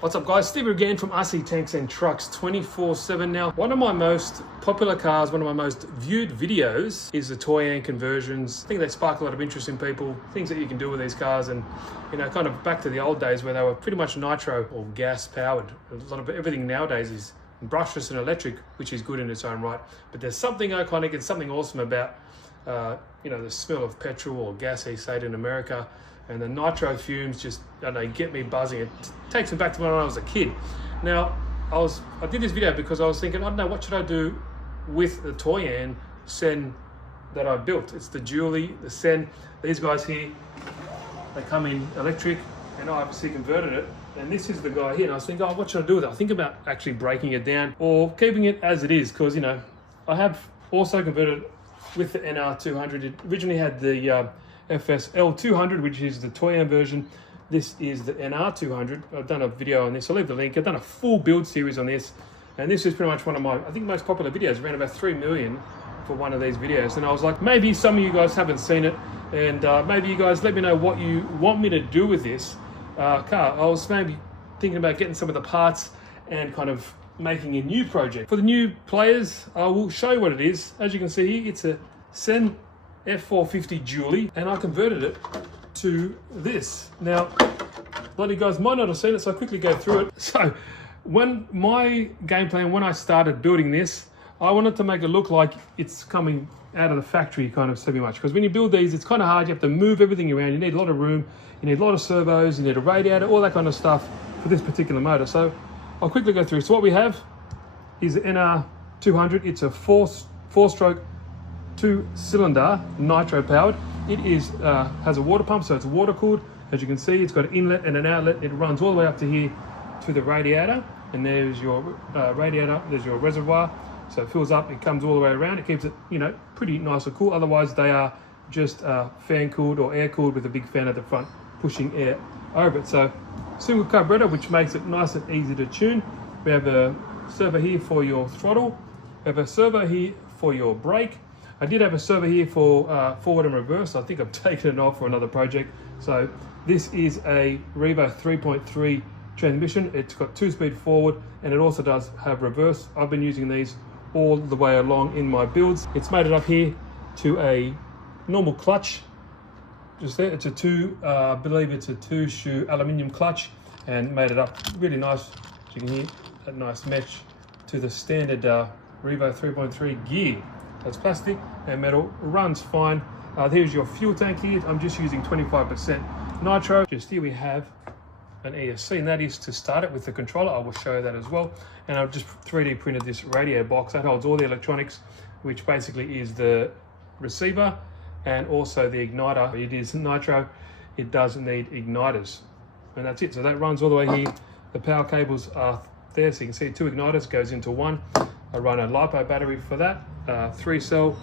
What's up guys, Steve again from RC Tanks and Trucks 24/7 now. One of my most popular cars, one of my most viewed videos is the Toy-An conversions. I think they spark a lot of interest in people, things that you can do with these cars, and you know, kind of back to the old days where they were pretty much nitro or gas powered. A lot of everything nowadays is brushless and electric, which is good in its own right. But there's something iconic and something awesome about you know, the smell of petrol or gas, they say it in America. And the nitro fumes just, I don't know, get me buzzing. It takes me back to when I was a kid. Now, I did this video because I was thinking, I don't know, what should I do with the Toy-An Sen that I built? It's the Julie, the Sen. These guys here, they come in electric, and I obviously converted it. And this is the guy here, and I was thinking, oh, what should I do with it? I think about actually breaking it down or keeping it as it is, because, you know, I have also converted with the NR200. It originally had the FSL 200, which is the Toy-An version. This is the NR200. I've done a video on this. I'll leave the link. I've done a full build series on this, and this is pretty much one of my, I think, most popular videos, around about 3 million for one of these videos. And I was like, maybe some of you guys haven't seen it, and maybe you guys let me know what you want me to do with this car. I was maybe thinking about getting some of the parts and kind of making a new project. For the new players, I will show you what it is. As you can see here, it's a Sen F450 Julie, and I converted it to this. Now, a lot of you guys might not have seen it, so I'll quickly go through it. So, when my game plan, when I started building this, I wanted to make it look like it's coming out of the factory kind of semi-much. Because when you build these, it's kind of hard. You have to move everything around. You need a lot of room. You need a lot of servos. You need a radiator, all that kind of stuff for this particular motor. So, I'll quickly go through. So, what we have is the NR200. It's a four-stroke 2-cylinder nitro powered. It is has a water pump, so it's water cooled. As you can see, it's got an inlet and an outlet. It runs all the way up to here to the radiator, and there's your radiator. There's your reservoir, so it fills up. It comes all the way around. It keeps it, you know, pretty nice and cool. Otherwise, they are just fan cooled or air cooled with a big fan at the front pushing air over it. So single carburetor, which makes it nice and easy to tune. We have a servo here for your throttle. We have a servo here for your brake. I did have a servo here for forward and reverse. I think I've taken it off for another project. So this is a Revo 3.3 transmission. It's got 2-speed forward, and it also does have reverse. I've been using these all the way along in my builds. It's made it up here to a normal clutch. Just there, it's a I believe it's a 2-shoe aluminium clutch, and made it up really nice. As you can hear, a nice match to the standard Revo 3.3 gear. That's plastic and metal, runs fine. Here's your fuel tank here. I'm just using 25% nitro. Just here we have an ESC, and that is to start it with the controller. I will show you that as well. And I've just 3D printed this radio box that holds all the electronics, which basically is the receiver and also the igniter. It is nitro. It doesn't need igniters, and that's it. So that runs all the way here. The power cables are there, so you can see 2 igniters goes into 1. I run a Lipo battery for that, 3-cell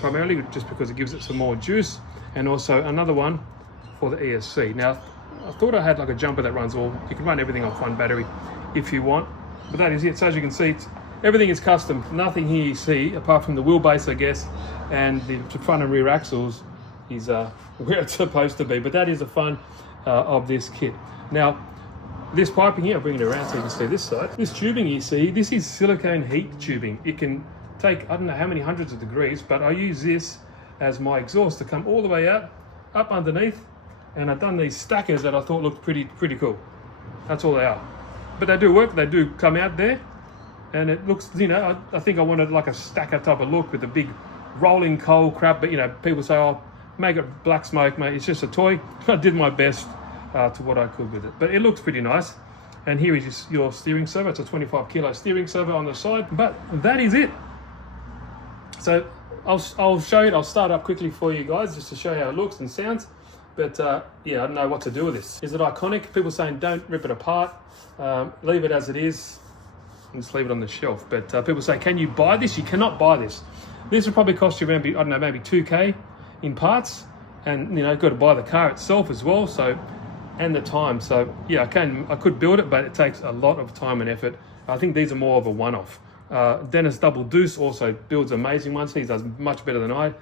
primarily, just because it gives it some more juice, and also another one for the ESC. Now, I thought I had like a jumper that runs all, you can run everything off one battery if you want, but that is it. So as you can see, everything is custom. Nothing here you see, apart from the wheelbase, I guess, and the front and rear axles is where it's supposed to be, but that is the fun of this kit. Now, this piping here, I'll bring it around so you can see this side. This tubing you see, this is silicone heat tubing. It can take, I don't know how many hundreds of degrees, but I use this as my exhaust to come all the way out, up underneath, and I've done these stackers that I thought looked pretty cool. That's all they are. But they do work, they do come out there, and it looks, you know, I think I wanted like a stacker type of look with a big rolling coal crap, but you know, people say, oh, make it black smoke, mate. It's just a toy. I did my best to what I could with it, but it looks pretty nice. And here is your steering servo. It's a 25 kilo steering servo on the side, but that is it. So I'll show it. I'll start up quickly for you guys just to show you how it looks and sounds. But yeah, I don't know what to do with this. Is it iconic? People saying don't rip it apart, leave it as it is, and just leave it on the shelf. But people say, can you buy this? You cannot buy this. This will probably cost you around, I don't know, maybe 2K in parts, and you know, got to buy the car itself as well. So, and the time. So yeah, I could build it, but it takes a lot of time and effort. I think these are more of a one-off. Dennis Double Deuce also builds amazing ones. He does much better than I.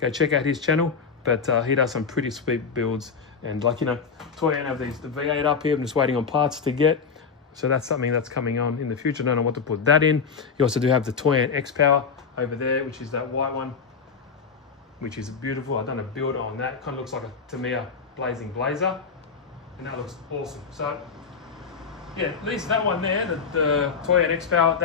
Go check out his channel, but he does some pretty sweet builds. And like, you know, Toyota have the V8 up here. I'm just waiting on parts to get. So that's something that's coming on in the future. I don't know what to put that in. You also do have the Toyota X Power over there, which is that white one, which is beautiful. I've done a build on that. Kind of looks like a Tamiya Blazing Blazer, and that looks awesome. So yeah, at least that one there, the Toyota X Power,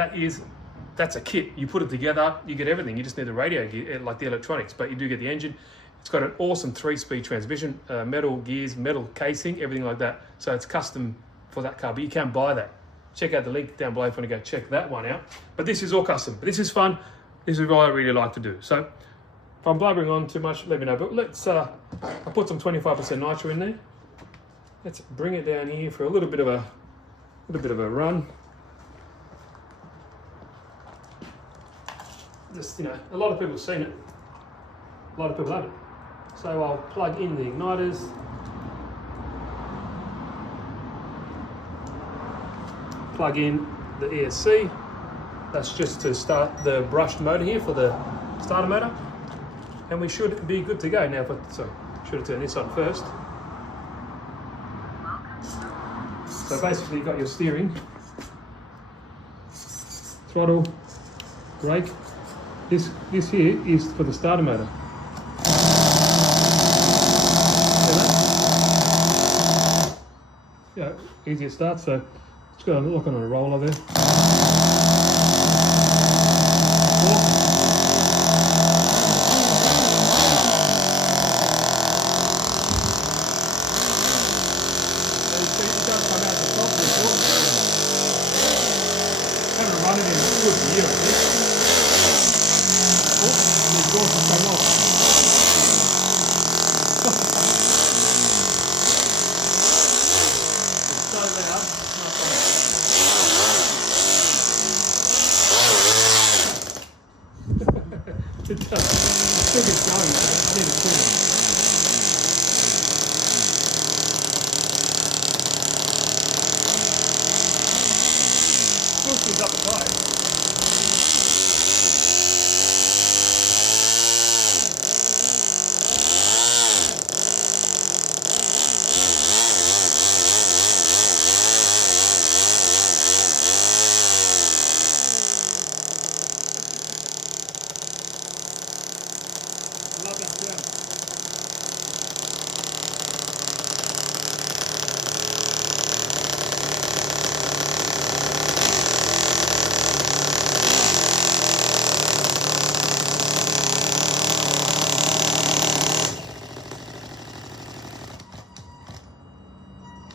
that's a kit. You put it together, you get everything. You just need the radio gear, like the electronics, but you do get the engine. It's got an awesome 3-speed transmission, metal gears, metal casing, everything like that. So it's custom for that car, but you can buy that. Check out the link down below if you want to go check that one out. But this is all custom. But this is fun. This is what I really like to do. So if I'm blabbering on too much, let me know. But let's, I put some 25% nitro in there. Let's bring it down here for a little bit of a run. Just, you know, a lot of people have seen it. A lot of people haven't. So I'll plug in the igniters. Plug in the ESC. That's just to start the brushed motor here for the starter motor. And we should be good to go now. Sorry, should have turned this on first. So basically you've got your steering, throttle, brake. This here is for the starter motor. Yeah, easy to start, so just got to look on a roller there. Haven't run it in a good year, I think. Oh, the exhaust is coming off. It's so loud, it's not fun. It does. It still gets going, though. I need to tune it. Still up the tire. I love that sound.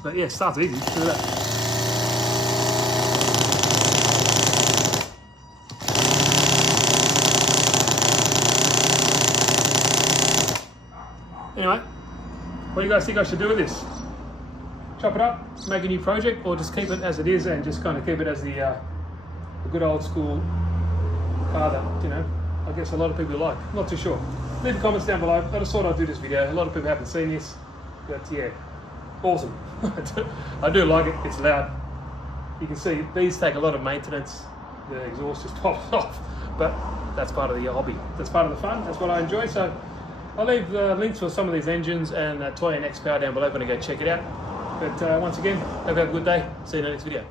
But yeah, it starts easy. Look at that. Anyway, what do you guys think I should do with this? Chop it up, make a new project, or just keep it as it is and just kind of keep it as the good old school car that, you know, I guess a lot of people like. Not too sure. Leave comments down below. I just thought I'd do this video. A lot of people haven't seen this, but yeah, awesome. I do like it. It's loud. You can see these take a lot of maintenance. The exhaust just pops off, but that's part of the hobby. That's part of the fun. That's what I enjoy. So I'll leave links for some of these engines and Toyota X Power down below if you want to go check it out. But once again, hope you have a good day. See you in the next video.